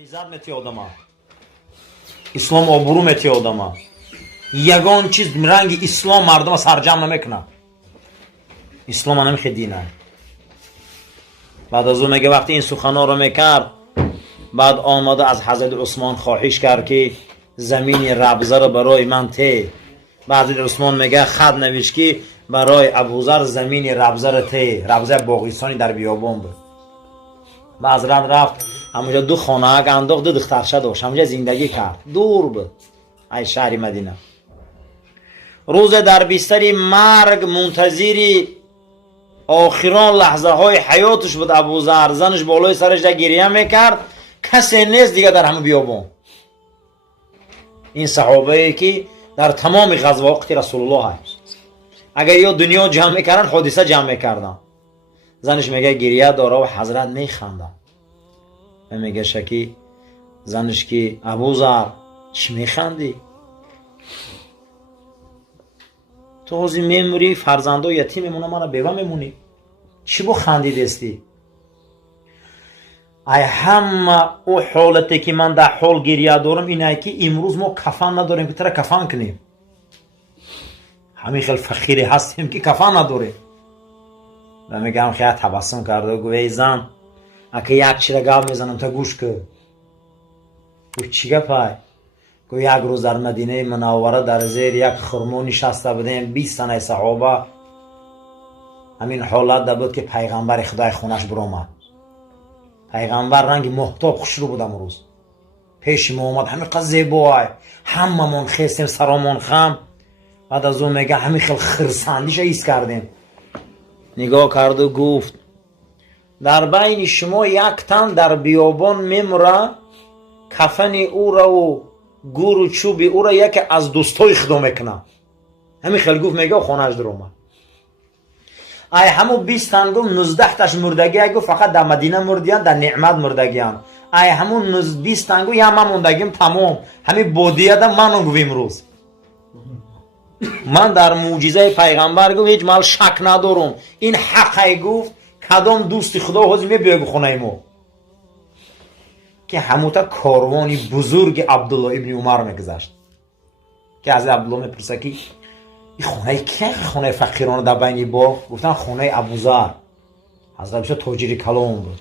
عزت میتی آدما اسلام آبرو میتی آدما یگان چیز رنگ اسلام مردم سرجم نمیکنه. اسلام نمیخه دینه. بعد از اون میگه وقتی این سخنا رو میکرد بعد آمده از حضرت عثمان خواهش کرد که زمین ربزه رو برای من ته. بعد حضرت عثمان میگه خط نوشت که برای ابوذر زمین ربزه رو ته، ربزه باغستانی در بیابان بود. بعد رفت همونجا دو خانه انداخت، دو دخترشه داشت، همونجا زندگی کرد، دور بود ای شهر مدینه. روز در بستر مرگ منتظر آخران لحظه های حیاتش بود ابوذر. زنش بالای سرش گریه میکرد، کسی نیست دیگه در همه بیابان. این صحابه ای که در تمام غزوات رسول الله هست، اگر یا دنیا جمع میکردن حادثه جمع میکردن. زنش میگه گریه داره و حضرت میخنده. میگه شکی زنش که ابوذر چی میخندی؟ تو هزی میموری فرزنده یتیم میمونه، من بیوه میمونی، چی بو خندی دستی؟ ای همه او حالتی که من در حال گریه دارم اینه که امروز ما کفن نداریم که ترا کفن کنیم. همین خیلی فخیری هستیم که کفن نداریم. و میگم خیلی تبسم کرده و گوی زن اگه یک چی را گاب میزنم تا گوش که گوی چی گفای؟ گوی یک روز در مدینه منوره در زیر یک خرمو نشسته بودیم 20 تنه صحابه. همین حالت ده بود که پیغمبر خدای خونش برآمد. پیغمبر رنگ محتاب خوشرو بود امروز پیش ما اومد، همین قدر زیبای، همه من خستیم سرامون خم. بعد از اون میگه همین خیلی خرسندیش ایست کردیم. نگاه کرد و گفت در بین شما یک تن در بیابان میموره، کفن او را و گور و چوب او را یکی از دوستای خدا میکنه. همین خیلی گفت میگه خانهش در اومد. ای همو 20 تن گفت 19 تاش مردگی گفت فقط در مدینه مردیان، در نعمت مردگیان. ای همون 20 تن گفت یا من مردگیم تمام، همین بودیه ده منو گفت امروز. من در معجزه پیغمبر گفت هیچ مال شک ندارم این حقی گفت کدام دوست خدا هزی میبیگو خونه ما که هموتا کاروانی بزرگ عبدالله ابن عمر میگذشت. که از عبدالله میپرسه که این خونه که خونه فقیران در بین باغ؟ گفتن خونه ابوذر. حضرت بشه تاجر کلام بود.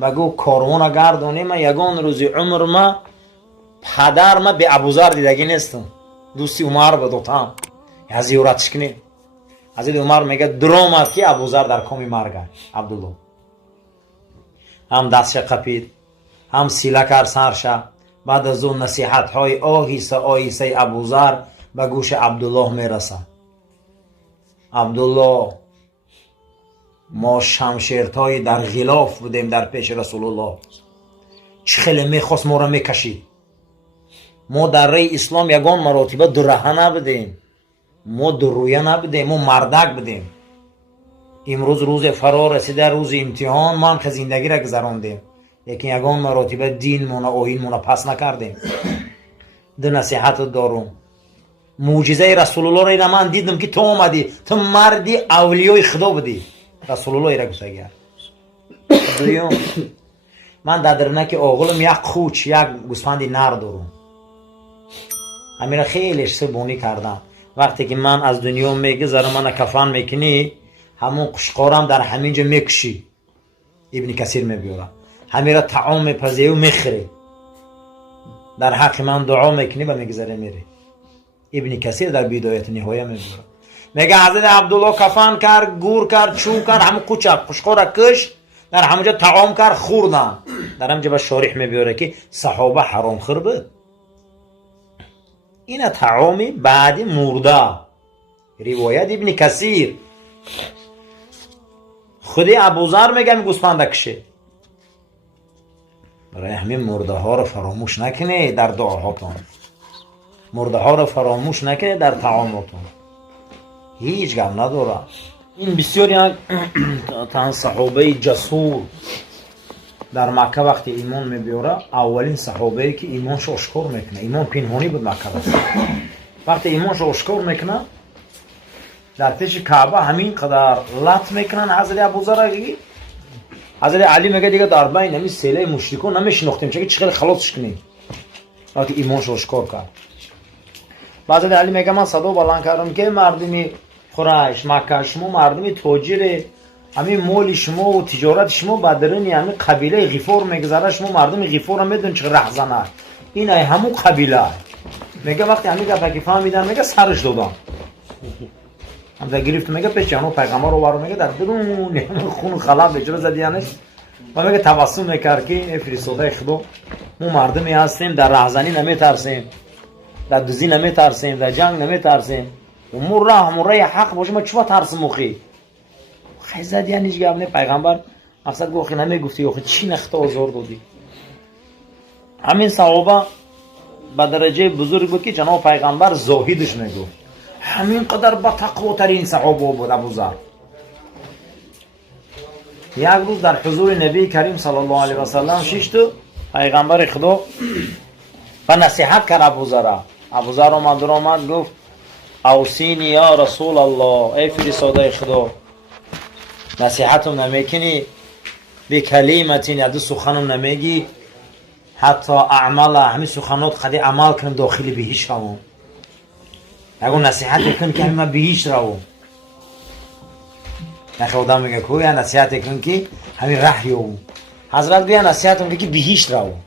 بگو کاروان گردانه من یگان روزی عمر ما پدر ما به ابوذر دیدگی نیستم، دوستی عمر بدوتم یا زیارتش کنی. حضرت عمر میگه درآمد که ابوذر در کام مرگ عبدالله هم دستش قپید هم سیله کرد سرش. بعد از اون نصیحت های آهسته آهسته ابوذر به گوش عبدالله میرسه. عبدالله ما شمشیرتای در غلاف بودیم در پیش رسول الله، چه خیلی میخواست ما را میکشید. ما در رای اسلام یگان مراتبه درها نبودیم، ما درویه نبودیم، ما مردک بودیم. امروز روز فرا رسیده، روز امتحان، ما هم زندگی را گذراندیم لیکن یگان مراتبه دین مونا آیین مونا پس نکردیم. دو نصیحت دارم. معجزه رسول الله را من دیدم که تو آمدی، تو مردی اولیای خدا بودی. رسول الله را گفتگی. دویم من در درنک آغلم یک خوچ یک گوسفندی نر دارم. همین را خیلی سبونی کردم. وقتی که من از دنیا میگذرم من کفن میکنی همون قشقارم در همینجا میکشی. ابن کثیر میبیوره همین را طعام میپزی و میخری، در حق من دعا میکنی و میگذره میری. ابن کثیر در بدایت نهایه میبیوره میگه حضرت عبدالله کفن کرد، گور کرد، چوب کرد، همون قشقار کش در همونجا طعام کرد خوردن. در همونجا به شارح میبیوره که صحابه حرام خور بود. این طعامی بعد مرده. روایت ابن کثیر. خود ابوذر میگه می گوسفند کشه. برای همین مرده ها رو فراموش نکنه در دعاهاتون، مرده ها رو فراموش نکنه در طعاماتون، هیچ گم نداره. این بسیاری تن صحابه جسور در مکه وقتی ایمان میبیاره اولین صحابه‌ای که ایمانش آشکار میکنه، ایمان پنهانی بود مکه وقتی ایمانش آشکار میکنه در پیش کعبه همین قدر لط میکنن حضرت ابوذر حضرت علی میگه دیگه در بین همین سیله مشرکان نمیشناختیم چه خیلی خلاصش کنیم وقتی ایمانش رو اشکار کرد. حضرت علی میگه من صدا بلند کردم که مردمی قریش مکه شما مردمی تاجر همین مال شما و تجارت شما بدرنی همین قبیله غفار میگذره، شما مردم غفار هم میدون چه رهزنه این همون قبیله. میگه وقتی همین گپا فهمیدم میگه سرش دادم هم تا گرفت میگه پیش جانو پیغمبر رو بارو میگه در درون خون خلا به جلو زدیانش و میگه تبسم میکرد که فرستاده خدا ما مردمی هستیم در رهزنی نمیترسیم، در دوزی نمیترسیم، در جنگ نمیترسیم و مرای حق باشه ما چوا ترسم مخی خیزد یعنی چی گفت پیغمبر مقصد گفت نمیگفتی آخه چی نخته آزار دادی. همین صحابه به درجه بزرگ بود که جناب پیغمبر زاهدش میگفت همین قدر با تقواترین صحابه بود ابوذر. یک روز در حضور نبی کریم صلی الله علیه و سلم شیشت پیغمبر خدا و نصیحت کرد ابوذر اومد گفت اوصینی یا رسول الله، ای فرستاده خدا نصیحتم نمیکنی به کلمتین یا دو سخنم نمیگی حتی اعمال همین سخنات خدی عمل کنم داخلی بهش روم، اگه نصیحت کن که همین بهش روم نخه آدم میگه که یا نصیحت کن که همین رحی روم، حضرت بیا نصیحت کن که بهش روم.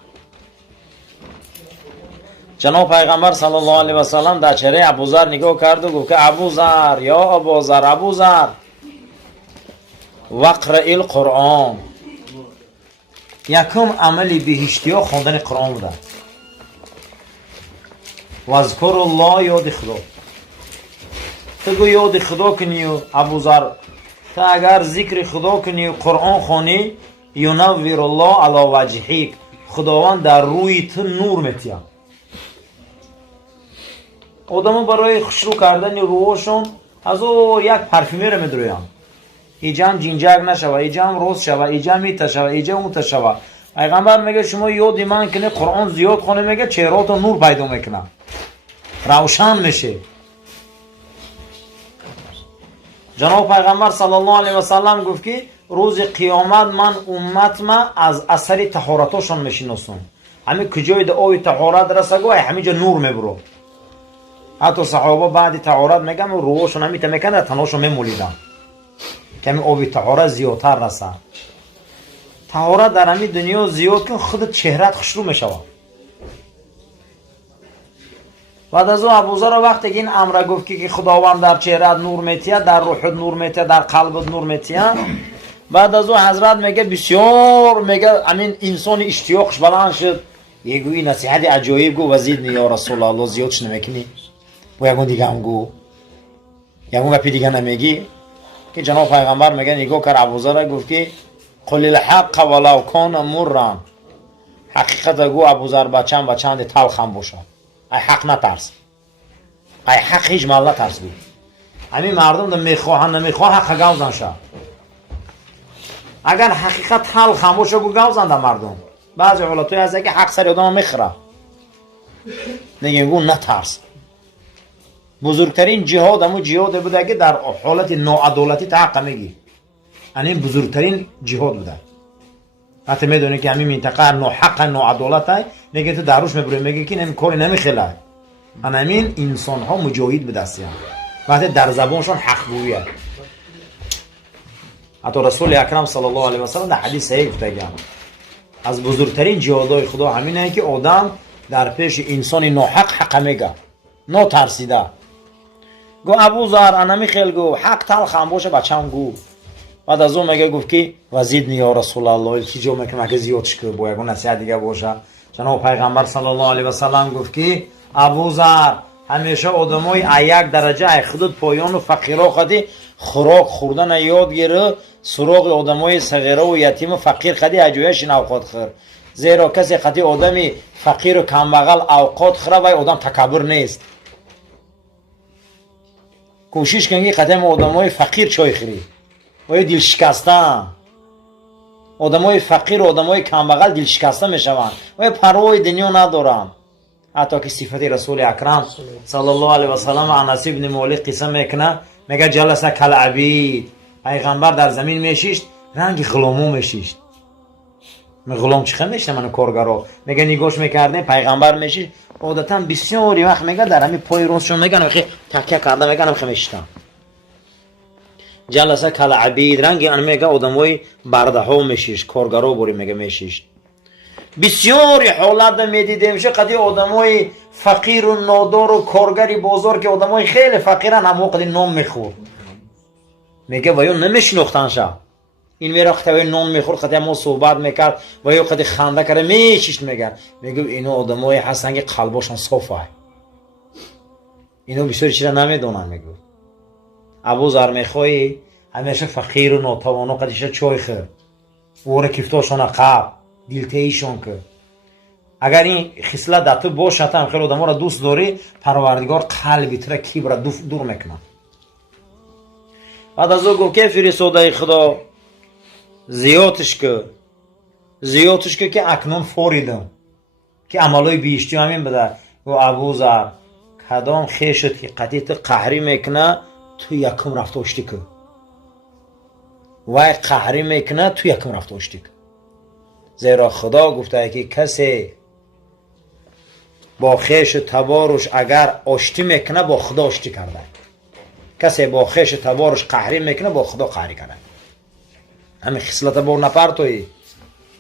جناب پیغمبر صلی الله علیه و سلم در چهره ابوذر نگاه کرد و گفت که ابوذر یا ابوذر وقرأ القرآن، یکم عملی بهشتی ها خواندن قرآن بوده و اذکر الله یاد خدا. تو گو یاد خدا کنی و ابوذر تو اگر ذکر خدا کنی و قرآن خوانی ینور الله علی وجهک، خداوند در روی تو نور میتیه. آدم برای خوشرو کردن روحشون از او یک پرفیومر میدرویم ایجام جینجاگ نشوه، ایجام روز شوه، ایجام میت شوه، ایجام اون شوه. پیغمبر میگه شما یاد ایمان کنه قرآن زیاد خونه میگه چهرات نور پیدا میکنه روشن میشه. جناب پیغمبر صلی الله علیه و سلم گفت که روز قیامت من امت ما از اثر طهارتاشون میشناسم، همین کجای ده آب طهارت رسگو همین جا نور میبرو. حتی صحابه بعد طهارت میگن و روحشون همیته میکنه تناشون میمولیدن کمی آب طهارت زیادتر رسه. طهارت در همین دنیا زیاد کن خود چهرت خوشرو میشوه. بعد از اون ابوذر وقتی که این امر گفت که خداوند در چهرت نور میتیه، در روحت نور میتیه، در قلبت نور میتیه، بعد از اون حضرت میگه بسیار میگه همین انسان اشتیاقش بلند شد یگوی نصیحت عجایب گو وزیدنی یا رسول الله زیادش نمیکنی و یکون دیگه هم گو یکون گپی دیگه نمیگی که جناب پیغمبر میگه نگاه کر ابوذر گفت که قل الحق ولو کان مرا، حقیقت گو ابوذر بچند تلخ هم باشه، ای حق نترس، ای حق هیچ مال نترس بود. همین مردم ده میخواهن نمیخواه حق گوزن شد، اگر حقیقت تلخ هم باشه گو گوزن ده مردم. بعضی حالاتوی هست که حق سر آدم میخوره نگیم گو نترس. بزرگترین جهاد همون جهاد بوده که در حالت ناعدالتی تا حق میگی، یعنی بزرگترین جهاد بوده. حتی میدونی که همین منطقه ناحق ناعدالت های نگه تو دروش میبروی میگه که این کاری نمیخیله، همین انسان ها مجاهد به دستی هم وقتی در زبانشان حق گویه. حتی رسول اکرم صلی الله علیه و سلم در حدیث صحیح گفته از بزرگترین جهادهای خدا همینه که آدم در پیش انسان ناحق حق میگه نترسیده. گو ابوذر انا میخیل گو حق تلخ هم باشه بچم گو. بعد از اون میگه گفت که وزیدنی یا رسول الله، چی جو میکنه که زیادش که باید اون نصیحت دیگه باشه. جناب پیغمبر صلی الله علیه و سلم گفت که ابوذر همیشه آدمای یک درجه خودت پایان و فقیرا خودی خوراک خوردن یاد گیره، سراغ آدمای صغیره و یتیم و فقیر خودی اجویش این اوقات خور. زیرا کسی خودی آدمی فقیر و کمبغل اوقات خوره و آدم تکبر نیست. کوشش کنی خودم آدمای فقیر چای خری و دل شکسته، آدمای فقیر و آدمای کمبغل دل شکسته میشوند و پروای دنیا ندارن. حتی که صفت رسول اکرم صلی الله علیه و سلم عن انس بن مالک قصه میکنه، میگه جلسه کالعبید، پیغمبر در زمین میشیشت رنگ غلامو میشیشت، غلام چخه میشه من کارگرا میگه نگاش میکردیم پیغمبر میشه عادتا بسیاری وقت میگه در همین پای راستشون میگن میگه تکیه کرده میگن خمیشتن جلسه کل عبید رنگی ان میگه آدمای برده ها میشیش کارگرا بوری میگه میشیش بسیاری حالت میدیدیم شه قدی آدمای فقیر و نادار و کارگری بازار که آدمای خیلی فقیرن هم قدی نام میخور میگه و یا نمیشناختن شه این میره وقتی نان میخورد قدی ما صحبت میکرد و یا قدی خنده کرده میشیش میگه اینو آدمای هستن که قلبشون صافه اینو بسیاری چیزا نمیدونن میگه ابو ذر میخوای همیشه فقیر و ناتوانو قدیشه چای خور او را کفتاشون قاب دیلتهیشون که اگر این خصلت در تو باشه هم خیلی آدم را دوست داری پروردگار قلبت را کبر دور میکنه بعد از او گفت که فرستاده خدا زیادش که اکنون فوریدم که عملای بیشتی همین بده و ابو ذر کدام خیشت که قدیت قهری میکنه تو یکم رفت اشتی که وای قهری میکنه تو یکم رفت اشتی که زیرا خدا گفته که کسی با خیش تبارش اگر اشتی میکنه با خدا اشتی کرده کسی با خیش تبارش قهری میکنه با خدا قهری کرده همین خصلت بار نپر توی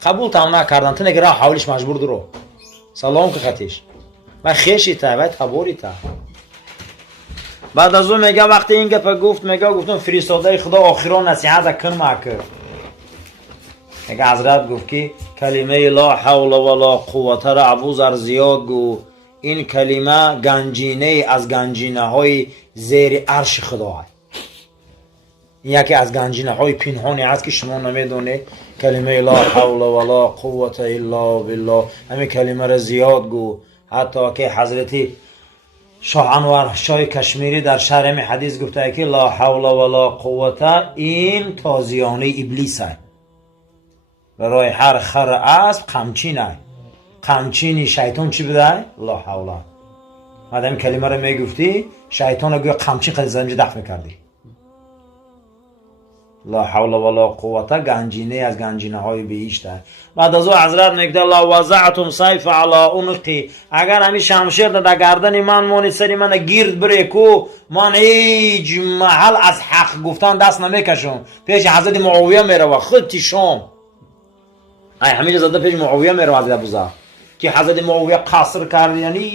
قبول تام نکردن تو نگه راه حولش مجبور درو سلام که خطیش و خیشی تا و تباری تا بعد از اون میگه وقتی این گپ گفت میگه گفتم فرستاده خدا آخران نصیحت کن مکر میگه حضرت گفت که کلمه لا حول ولا قوت را ابو ذر زیاد گو این کلمه گنجینه از گنجینه های زیر عرش خدا هست این یکی از گنجینه های پنهانی هست که شما نمیدونه کلمه لا حول ولا قوت الا بالله همین کلمه را زیاد گو حتی که حضرت شاه انور شاه کشمیری در شرح حدیث گفته که لا حول ولا قوت این تازیانه ابلیس است و رای هر خر اسب قمچین است قمچینی شیطان چی بده؟ لا حول مادام کلمه رو میگفتی شیطان رو قمچین خود زنجه دفع میکردی لا حول ولا قوت گنجینه از گنجینه های بهشت است بعد از او حضرت میگه لا وضعتم سیف علی عنقی اگر همین شمشیر در گردن من مونی سری من گیرد بره کو من هیچ محل از حق گفتن دست نمیکشم پیش حضرت معاویه میره و خودتی شام ای همین زده پیش معاویه میره حضرت ابوذر که حضرت معاویه قصر کرد یعنی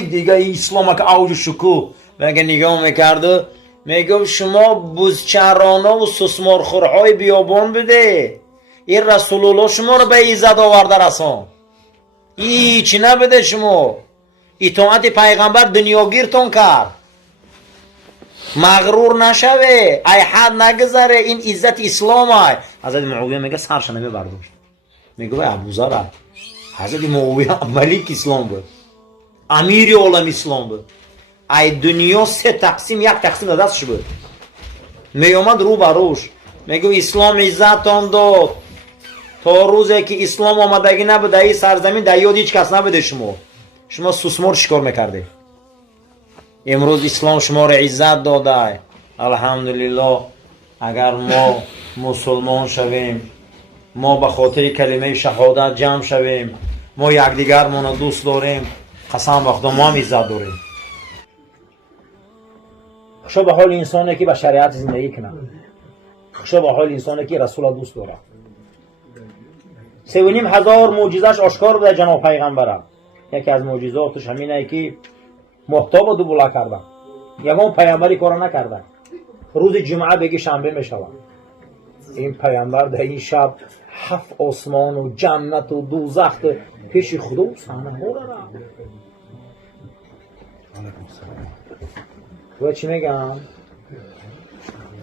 دیگه اسلام که اوج شکو میگه نگاه میکرد میگه شما بزچرانا و سسمارخورهای بیابان بده این رسول الله شما رو به ایزد آورده رسان هیچ نبده شما اطاعت پیغمبر دنیاگیرتون کرد مغرور نشوه ای حد نگذره این عزت اسلام های حضرت معاویه میگه سرش نمیبرداشت میگه وای ابوذر حضرت معاویه ملک اسلام بود امیر عالم اسلام بود ای دنیا سه تقسیم یک تقسیم دستش بود می اومد رو بروش میگه اسلام عزتان داد تا روزی که اسلام آمدگی نبود در این سرزمین در یاد هیچ کس نبوده شما سوسمار شکار میکرده امروز اسلام شما را عزت داده الحمدلله اگر ما مسلمان شویم ما به خاطر کلمه شهادت جمع شویم ما یکدیگرمان را دوست داریم قسم به خدا ما هم عزت داریم خوشا به حال انسانی که به شریعت زندگی کنه خوشا به حال انسانی که رسول الله دوست داره 3,500 معجزش آشکار بوده جناب پیغمبر یکی از معجزاتش همینه که محتاب دو بولا کردن یگان پیامبری کار نکردن روز جمعه بگی شنبه میشود این پیامبر در این شب 7 آسمان و جنت و دوزخ پیش خدا و صحنه ها را و چی میگم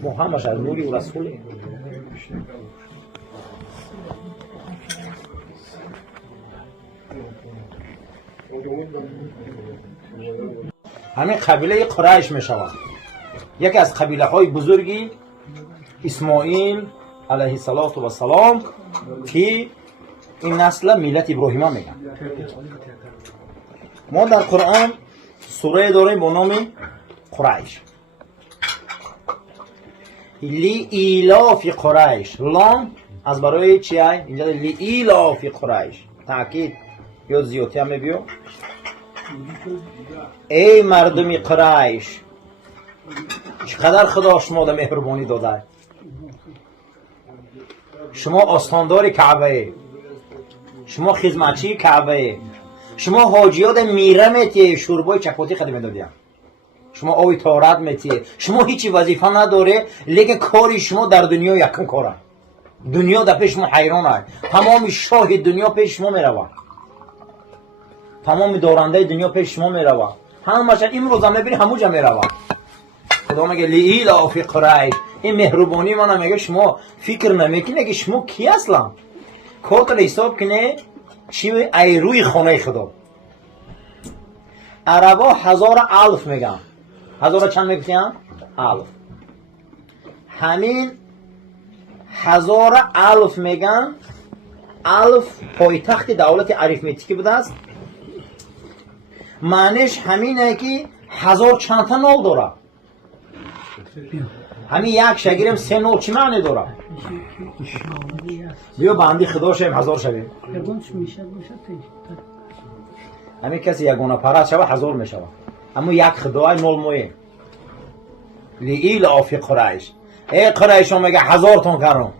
ما همش از نوری و رسولیم همین قبیله قریش می شود یکی از قبیله های بزرگی اسماعیل علیه السلام که این نسل ملت ابراهیم میگن ما در قرآن سوره داریم با نام قریش لی ایلاف قریش لام از برای چی های؟ اینجا لإیلاف قریش تاکید یا زیادی هم بیو ای مردم قریش چقدر خدا شما در مهربانی داده، شما آستاندار کعبه، شما خدمتچی کعبه، شما حاجیات میره میتی شوربای چکواتی خدمت دادیم، شما آوی تارت میتی، شما هیچی وظیفه نداره لیکن کاری شما در دنیا یکم کاره، دنیا در پیش شما حیرانه، تمام شاه دنیا پیش شما میروه، تمام دارنده دنیا پیش شما میروه، همه امروز هم میبینی همو جا میروه. خدا میگه لإیلاف قریش، این مهربانی من میگه شما فکر نمیکنه که شما کی اصلا کارت حساب کنه چی ای روی خانه خدا. عربا 1000 میگن، 1000 چند میگن؟ الف. همین 1000 میگن، الف پایتخت دولت اریتمتیکی بوده است. معنیش همینه که 1000 چند تا نول داره. همین یک شگیرم 3 نول چی معنی داره؟ بیا بندی خدا شویم 1000 شویم. همین کسی یگانه پرست شوه 1000 میشوه. اما یک خدای نول موی. لإیلاف قریش. ای قریش هم میگه 1000 تون کردم.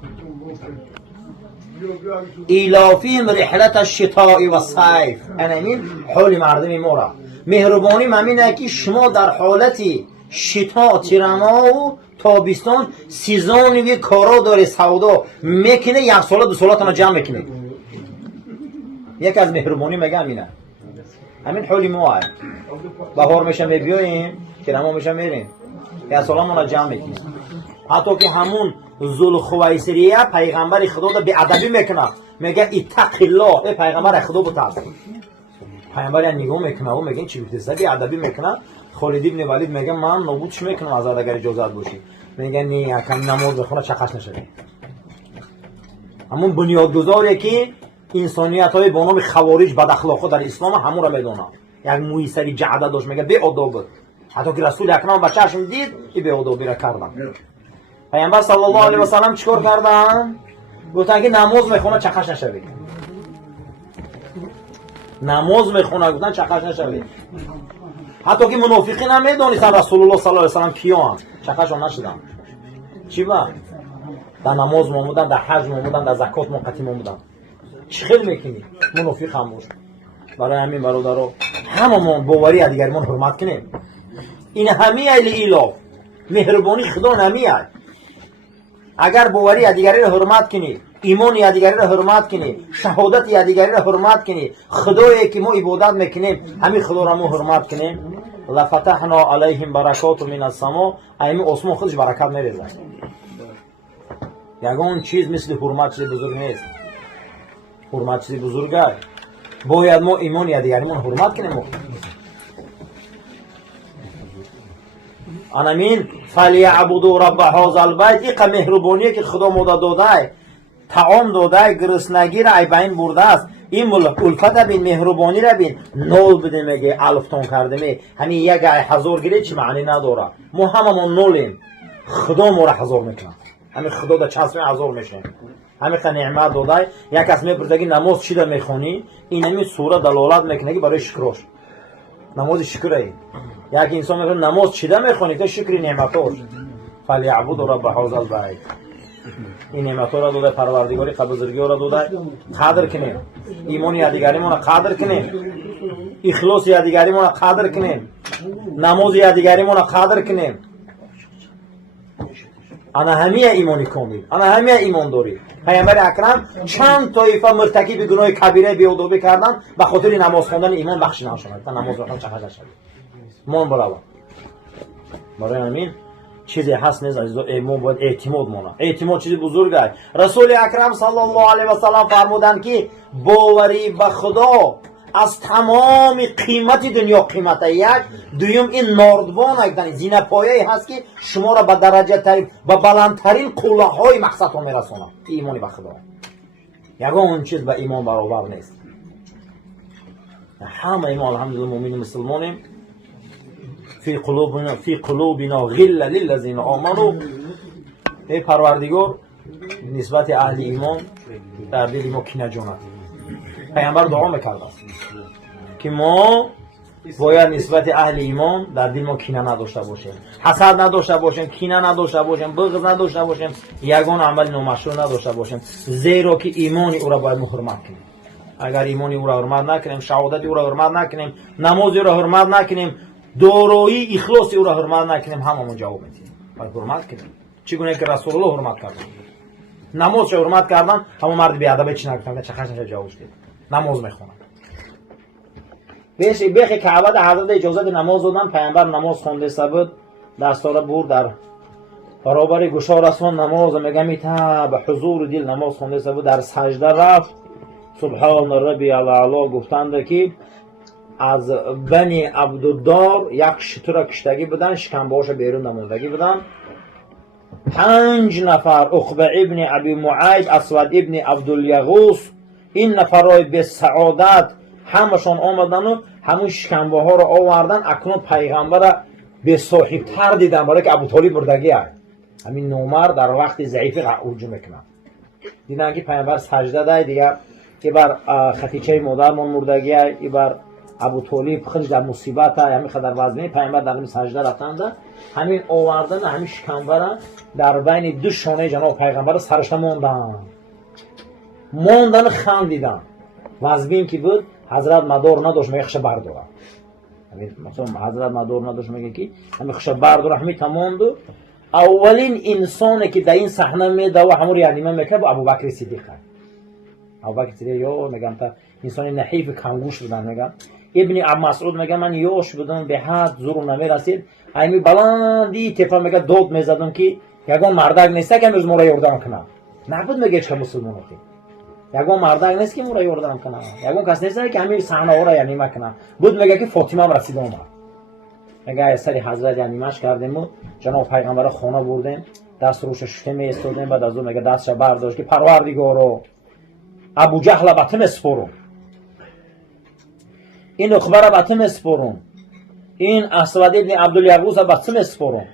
ایلافیم رحلت الشتاء و الصیف. این حال مردم ما. مهربانی همینه که شما در حالتی شتا تیرما و تابستان سیزانی کارا داره سودا میکنه، یک ساله 2 سالاتون جمع میکنه. یک از مهربانی میگم اینه. همین حالی ما بهار میشه میبیاییم تیرما میشه میریم یک سالامون جمع میکنیم. حتی که همون ذوالخویسریه پیغمبر خدا رو به ادبی میکنه، میگه اتق الله، ای پیغمبر خدا بترس. پیغمبر نگاه میکنه و میگه چی بترسه، به ادبی میکنه. خالد ابن ولید میگه من نابودش میکنم از اگر اجازت باشه. میگه نه یکم نماز بخونه چقش نشه. همون بنیادگذاری که انسانیت های با نام خوارج بد اخلاقا در اسلام همون را میدونه. یک موی سری جعده داشت، میگه به آداب بود. حتی که رسول اکرم به چشم دید این به آدابی را کردن. پیامبر صلی الله علیه و سلم چیکار کردن؟ گفتن که نماز میخونه چقش نشوید. نماز میخونه گفتن چقش نشوید. حتی که منافقین هم میدونستن رسول الله صلی الله علیه و سلم کیان، چقشون نشدن. چی با؟ در نماز مومودن، در حج مومودن، در زکات موقتی مومودن. چی خیلی میکنی؟ منافق هم باش. برای همین برادرها هممون باوری دیگرمون حرمت کنیم. این همه لإیلاف مهربانی خدا نمیاد. اگر باوری دیگری را حرمت کنی، ایمان دیگری را حرمت کنی، شهادت دیگری را حرمت کنی، خدایی که ما عبادت میکنیم همین خدا را ما حرمت کنیم، لفتحنا علیهم برکات من السما، همین آسمان خودش برکت میریزه. یگان چیز مثل حرمت چیز بزرگ نیست. حرمت چیز بزرگه. باید ما ایمان دیگریمون حرمت کنیم. آنامین فلیعبدوا رب هذا البیت. این مهربانی که خدا ما داده، طعام داده، گرسنگی را بین برده است. این الفت بین مهربانی را بین نول بده میگه الف تون کرده می همین یک 1000 گیره چی معنی نداره. ما هممون نولیم، خدا ما را 1000 میکنه. همین خدا در چشم 1000 میشه. همین نعمت داده. یک کس میپرسه که نماز چی را میخونی، این همین سوره دلالت میکنه که برای شکرش. نماز شکره. یک انسان میگه نماز چی را میخونی تا شکر نعمتاش. فلیعبدوا رب هذا البیت. این نعمت‌ها را داده، پروردگاری بزرگی را داده، قدر کنیم. ایمان دیگریمون را قدر کنیم. اخلاص دیگریمون را قدر کنیم. نماز دیگریمون را قدر کنیم. انا همه ایمانی کامل، انا همه ایمان داری. پیامبر اکرم چند طایفه مرتکب گناه کبیره بی‌ادبی کردن به خاطر نماز خواندن ایمان بخشیده شدند. تا نماز بخوان چقدر شد. مان براوا. برای همین چیزی هست نیست از ما باید اعتماد مونه. اعتماد چیزی بزرگه. رسول اکرم صلی الله علیه و سلم فرمودند که باوری به خدا از تمام قیمت دنیا قیمت یک، دویم این نردبان ایدن زینه پایه هست که شما را به درجه ترین به بلندترین قله های مقصد ها میرسونه. ایمانی به خدا یگان اون چیز به ایمان برابر نیست. همه ایمان الحمدلله مومن مسلمانیم. فی قلوبنا غل للذین آمنوا. ای پروردگار نسبت اهل ایمان در دل ما کینه جانت. پیامبر دعا میکرد که ما باید نسبت اهل ایمان در دل ما کینه نداشته باشیم، حسد نداشته باشیم، کینه نداشته باشیم، بغض نداشته باشیم، یگان عمل نامشروع نداشته باشیم، زیرا که ایمان او را باید حرمت کنیم. اگر ایمان او را حرمت نکنیم، شهادت او را حرمت نکنیم، نماز او را حرمت نکنیم، دارایی اخلاص او را حرمت نکنیم، هممون جواب میدیم. باید حرمت کنیم. چگونه که رسول الله حرمت کردن، نماز رو حرمت کردن، همون مرد بیادب چی نگفتن، چه خشنش جوابش دید، نماز میخونن. بیخ کعبه در حضرت اجازت نماز دادن، پیامبر نماز خونده بود، دستاره برد در برابر گشا رسان نماز میگه میتا به حضور دل نماز خونده بود، در سجده رفت سبحان ربی الاعلی گفتند که از بنی عبدالدار یک شتر کشتگی بودن، شکمباش بیرون نموندگی بودن. 5 نفر عقبه ابن ابی معید، اسود ابن عبدالیغوث، این نفرای به سعادت همشون آمدن و همون شکنبه ها رو آوردن. اکنون پیغمبر را به صاحب تر دیدن، برای که ابو طالب بردگی هست. همین نومر در وقت ضعیف هجوم میکنن، دیدن که پیغمبر سجده ده دیگه، ای بر خطیچه مادرمون مردگی هست، ای بر ابو طالب خیلی در مصیبت هست، همین خدر وزنی. پیغمبر در همین سجده رفتند، همین آوردن همین شکنبه را در بین دو شانه جناب پیغمبر سرش موندن خندیدن. وزبین که بود حضرت مدار نداشت میگه خش برداره، مثلا حضرت مدار نداشت میگه که همین خش برداره همین تمام دو. اولین انسانی که در این صحنه میده و همون ریانیمه میکنه با ابوبکر صدیق. ابوبکر صدیق یا میگم تا انسان نحیف کانگوش بودن. میگم ابن عبد مسعود میگه من یوش بودم به حد زور نمیرسید، همین بلندی تپا میگه داد میزدم که یگان مردک نیست که امروز ما را یاردن کنه. نبود میگه چه مسلمانی یگان مردک نیست که ما را یاردن کنه، یگان کس نیست که همین صحنه ها را یعنی مکنه. بود میگه که فاطمه هم رسید اومد، میگه سری حضرت یعنی مش کردیم و جناب پیغمبر خانه بردیم، دست روش شته می استادیم، بعد از اون میگه دستش برداشت که پروردگارو ابو جهل بتم اسپورو، این اخبار بتم اسپورون، این اسود ابن عبدالیغوث بتم اسپورون.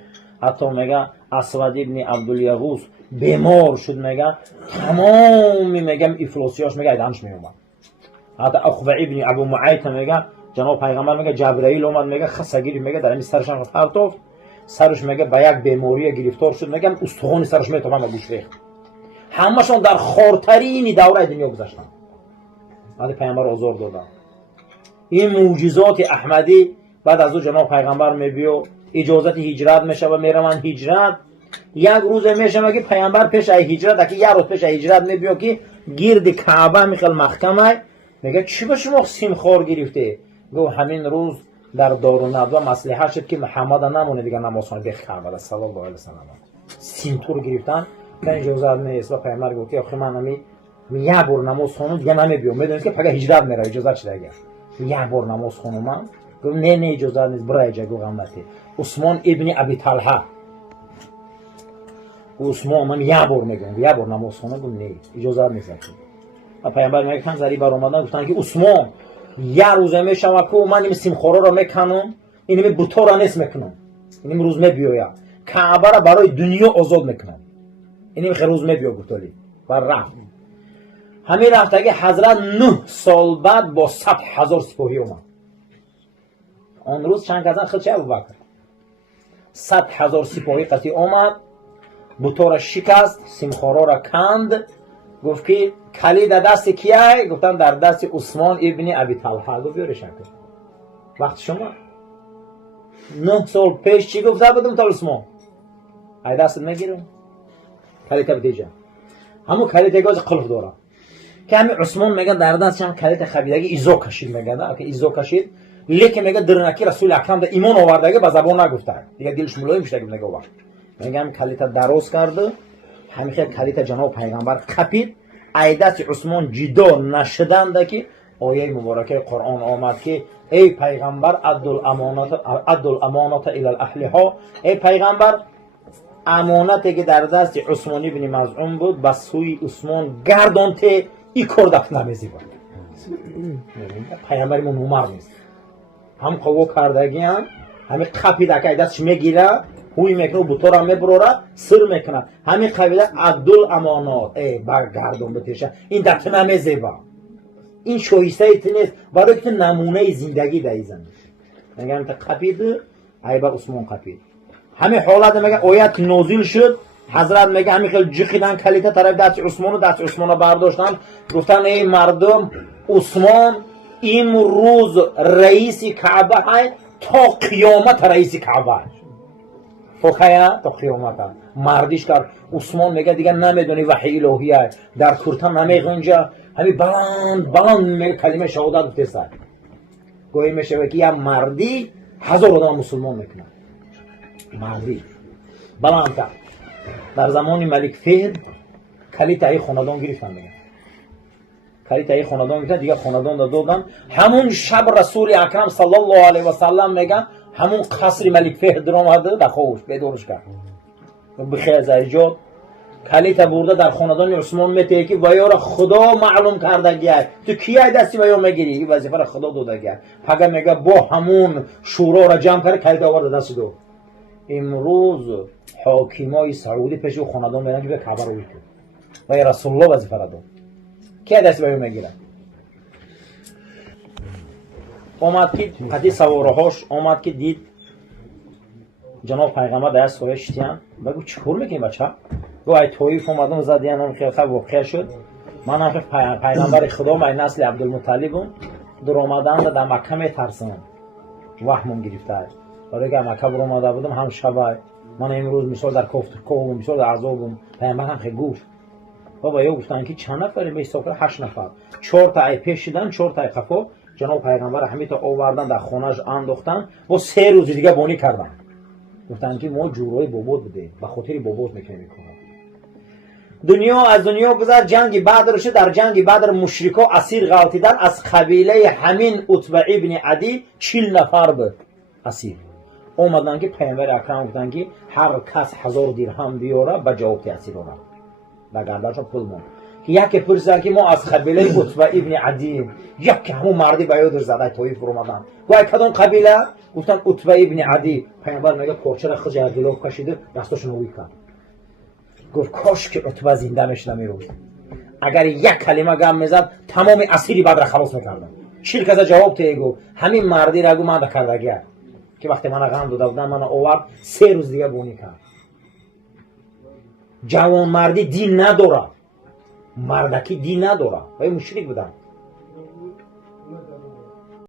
حتی میگه اسود ابن عبدالیغوث بیمار شد، میگه تمامی میگم افلاسیاش میگه دانش میومد. حتی عقبه ابن ابو معیط میگه جناب پیغمبر میگه جبرئیل اومد، میگه خسگیری میگه در این سرش پرتوف، سرش میگه به یک بیماری گرفتار شد، میگم استخوان سرش میتونه گوش ریخت. همشون در خارترین دوره دنیا گذشتن، بعد پیغمبر آزار دادن. این معجزات احمدی بعد از او جناب پیغمبر میبیو اجازت هجرت میشه و میره من هجرت. یک روز میشه میگه پیغمبر پیش ای هجرت که یک روز پیش ای هجرت میبیو که گرد کعبه میخل محکمه، میگه چی به شما سیم خور گرفته؟ گو همین روز در دارالندوه مصلحت شد که محمد نمونه دیگه نماز خونه بیخ کعبه صلی الله علیه و سلم. سیم تور گرفتن من اجازت نیست و پیغمبر گفت که آخه من یک بار نماز خونم دیگه نمیبیام، میدونید که پگه هجرت میره اجازت چه دیگه یک بار نماز خونم. من گفت نه اجازت نیست برای جگو غمتی. عثمان ابن ابی طلحه، عثمان من یک بار میگم یک بار نماز خونم، گفت نه اجازت نیست. و پیامبر میگه کن زری بر اومدن گفتن که عثمان یک روز میشم که من این سیم خورا رو میکنم، این بوتا را نیست میکنم، این روز میبیایم کعبه را برای دنیا آزاد میکنم، این روز میبیام گفتالی و رفت. همین رفت که حضرت 9 سال بعد با 100,000 سپاهی اومد. آن روز چند کسان خیلی چه ابوبکر 100,000 سپاهی قطعی اومد، بوتا را شکست، سیمخورا را کند. گفت که کلید دست کیه؟ گفتن در دست عثمان ابن ابی طلحه. گفت بیارش کن وقت شما 9 سال پیش چی گفته بودم تا عثمان ای دست میگیرم کلید بدیجا همون کلید گاز قلف داره که همین عثمان میگن در دست هم کلید خبیدگی ایزو کشید، میگن که ایزو کشید، لیکن میگه درنکی رسول اکرم در ایمان آوردگی به زبان نگفته دیگه، دلش ملایم میشه که میگه وقت میگم کلید دراز کرده، همین کلید جناب پیغمبر خپید، ای دست عثمان جدا نشدند که آیه مبارکه قرآن آمد که ای پیغمبر عد الامانات الی اهلها، ای پیغمبر امانتی که در دست عثمان ابن مظعون بود به سوی عثمان گردانته، ای کار دفت نمیزی بود. پیغمبر من عمر نیست، هم قوه کردگی هم همین خپیده که ای دستش میگیره هوی میکنه و بطور هم میبروره سر میکنه همین قبیله عبدالامانات برگردون بتیشه این دکتر نمیزیبا این شایسته ایت نیست برای که نمونه زندگی در زمین میگن انت قپید ای بر عثمان قپید همین حالت میگه آیت نازل شد حضرت میگه همین خیلی جخیدن کلیته طرف دست عثمان برداشتن گفتن ای مردم عثمان امروز رئیس کعبه های تا قیامت رئیس کعبه فقیه تا قیامت مردیش کرد عثمان میگه دیگه نمیدونی وحی الهیه در کرتن نمیخونجا همین بلند میگه کلمه شهادت گفته سر گویی میشه که یه مردی 1000 آدم مسلمان میکنه مردی بلند کرد در زمان ملک فهد کلیت ای خاندان گرفتن میگه کلیت ای خاندان گرفتن دیگه خاندان دادن همون شب رسول اکرم صلی الله علیه و سلم میگه همون قصر ملک فهد در اومده در خوش بدورش کرد بخیر از ایجاد کلیت برده در خاندان عثمان میته که ویا را خدا معلوم کرده گه تو کیه دستی ویا میگیری این وظیفه را خدا داده گه پگه میگه با همون شورا را جمع کرد کلیت آورده دست دو امروز حاکمای سعودی پیش خاندان میرن که به کعبه رو بیتون و رسول الله وظیفه را داد کیه دستی ویا میگیره آمد که قدی سوارهاش آمد که دید جناب پیغمبر در سایه شتیان بگو چکور میکنی بچه گو ای طایف اومدم زدیان هم خیلی واقع شد من هم پیغمبر خدا من نسل عبدالمطلبم در آمدن در مکه میترسم وحمم گرفته برای که مکه بر آمده بودم هم شبه من امروز مثال در کوم مثال در عذابم پیغمبر هم خیلی گفت بابا یا گفتن که چند نفر میسافر 8 نفر 4 تا ای پیش شدن 4 تا ای خفا جناب پیغمبر همین تا آوردن در خانه‌اش انداختن و 3 روز دیگه بانی کردن گفتن که ما جورای بابات بوده به خاطر بابات میکنیم دنیا از دنیا گذشت جنگ بدر شد در جنگ بدر مشرکا اسیر غلطیدن از قبیله همین عتبه ابن عدی 40 نفر بود اسیر اومدن که پیامبر اکرم گفتن که هر کس 1000 درهم بیاره به جواب اسیر اون در گردنش پول مون که یکی پرسید که ما از قبیله عتبه ابن عدی یک همون مردی به یاد زده طایف اومدن گفت کدوم قبیله گفتن عتبه ابن عدی پیامبر میگه پرچه خجر دلوف کشیده دستاشون رو گرفت گفت کاش که عتبه زنده میشد میروز اگر یک کلمه گم میزد تمام اسیری بعد را خلاص میکردم شیر کذا جواب تیگو همین مردی را گو من دا کردگیه که وقتی من غم داده بودن من آورد 3 روز دیگه بونی کرد جوان مردی دین نداره مردکی دین نداره و مشرک بودن